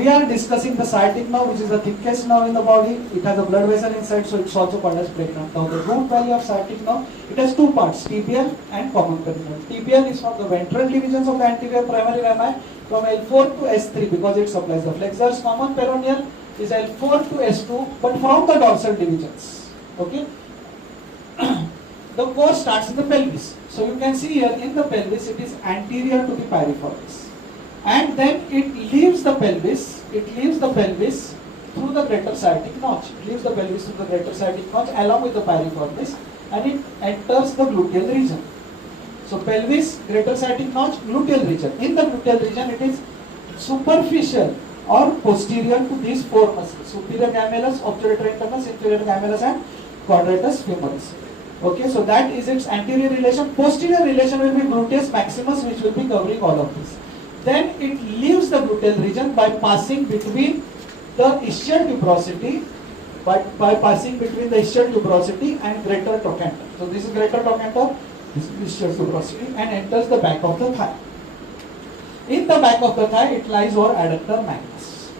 we are discussing the sciatic nerve, which is the thickest nerve in the body. It has a blood vessel inside, so it's also called as pregnant. Now the root valley of sciatic nerve, it has two parts, tibial and common peroneal. Tibial is from the ventral divisions of the anterior primary rami from L4 to S3 because it supplies the flexors. Common peroneal is L4 to S2, but from the dorsal divisions. Okay. The course starts in the pelvis. So you can see here in the pelvis, it is anterior to the piriformis. And then it leaves the pelvis through the greater sciatic notch. It leaves the pelvis through the greater sciatic notch along with the piriformis, and it enters the gluteal region. So pelvis, greater sciatic notch, gluteal region. In the gluteal region, it is superficial or posterior to these four muscles: superior gemellus, obturator internus, inferior gemellus, and quadratus femoris. Okay, so that is its anterior relation. Posterior relation will be gluteus maximus, which will be covering all of this. Then it leaves the gluteal region by passing between the ischial tuberosity, by passing between the ischial tuberosity and greater trochanter. So this is greater trochanter, this is ischial tuberosity, and enters the back of the thigh. In the back of the thigh, it lies over adductor magnus.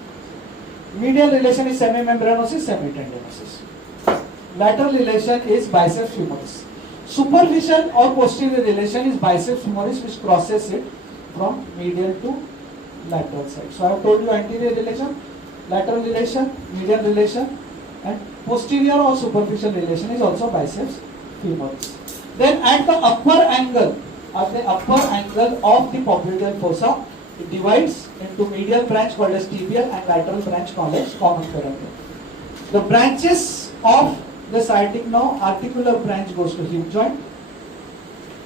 Medial relation is semimembranosus, semitendinosus. Lateral relation is biceps femoris. Superficial or posterior relation is biceps femoris, which crosses it from medial to lateral side. So I have told you anterior relation, lateral relation, medial relation, and posterior or superficial relation is also biceps femoris. Then at the upper angle of the popliteal fossa, it divides into medial branch called as tibial and lateral branch called as common peroneal. The branches of the sciatic nerve, articular branch goes to hip joint.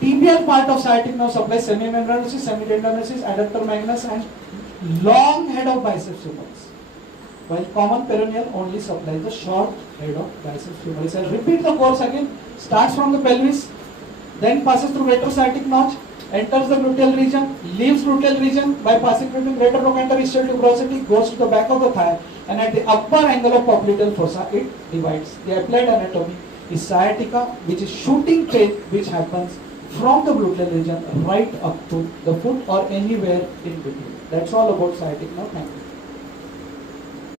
Tibial part of sciatic nerve supplies semimembranosus, semitendinosus, adductor magnus, and long head of biceps femoris. While common peroneal only supplies the short head of biceps femoris. I'll repeat the course again. Starts from the pelvis, then passes through greater sciatic notch, enters the gluteal region, leaves gluteal region by passing between greater trochanter, ischial tuberosity, goes to the back of the thigh, and at the upper angle of popliteal fossa, it divides. The applied anatomy is sciatica, which is shooting pain which happens from the gluteal region right up to the foot or anywhere in between. That's all about sciatic nerve. Thank you.